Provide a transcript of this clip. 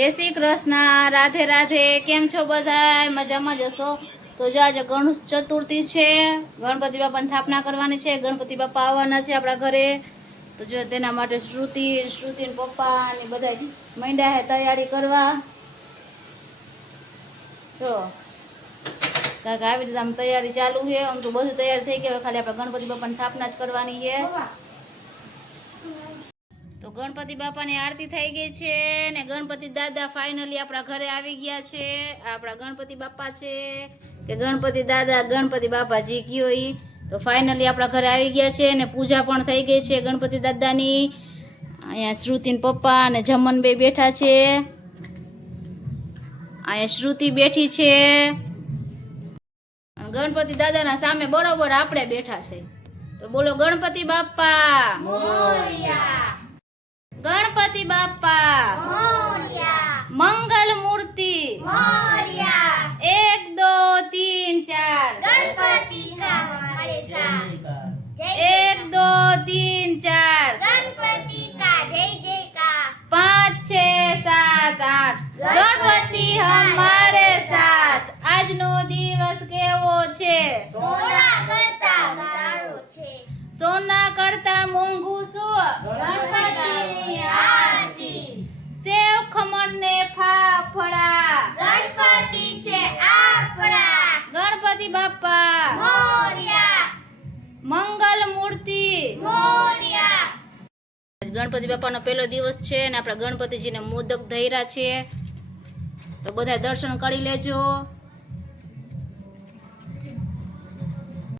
જય શ્રી કૃષ્ણ, રાધે રાધે, કેમ છો બધા મજામાં જશો તો જો આજે ગણેશ ચતુર્થી છે, ગણપતિ બાપાની સ્થાપના કરવાની છે, ગણપતિ બાપા આવવાના છે આપણા ઘરે. તો જો તેના માટે શ્રુતિ શ્રુતિ પપ્પા ને બધા મંડ્યા હે તૈયારી કરવા. તો કે આવી રીતે આમ તૈયારી ચાલુ છે, આમ તો બધું તૈયાર થઈ ગયું ખાલી આપણે ગણપતિ બાપાની સ્થાપના જ કરવાની છે. ગણપતિ બાપાની આરતી થઈ ગઈ છે ને ગણપતિ દાદા ફાઇનલી આપણા ઘરે આવી ગયા છે. આપણા ગણપતિ બાપા છે કે ગણપતિ દાદા, ગણપતિ બાપાજી કયો એ તો ફાઇનલી આપણા ઘરે આવી ગયા છે ને પૂજા પણ થઈ ગઈ છે ગણપતિ દાદાની. અહીંયા શ્રુતિન પપ્પા અને જમન બે બેઠા છે. અહીંયા શ્રુતિ બેઠી છે. ગણપતિ દાદાના સામે બરોબર આપણે બેઠા છે. તો બોલો ગણપતિ બાપા. છે? સોના કરતા સારો છે. સોના કરતા મોંઘું શું? ગણપતિની આરતી. સેવ ખમણ ને ફાફડા. ગણપતિ છે આપણા. ગણપતિ બાપા. મોરિયા. મંગલ મૂર્તિ. મોરિયા. ગણપતિ બાપાનો પહેલો દિવસ છે અને આપણા ગણપતિજીને મોદક ધૈર્યા છે. તો બધા દર્શન કરી લેજો.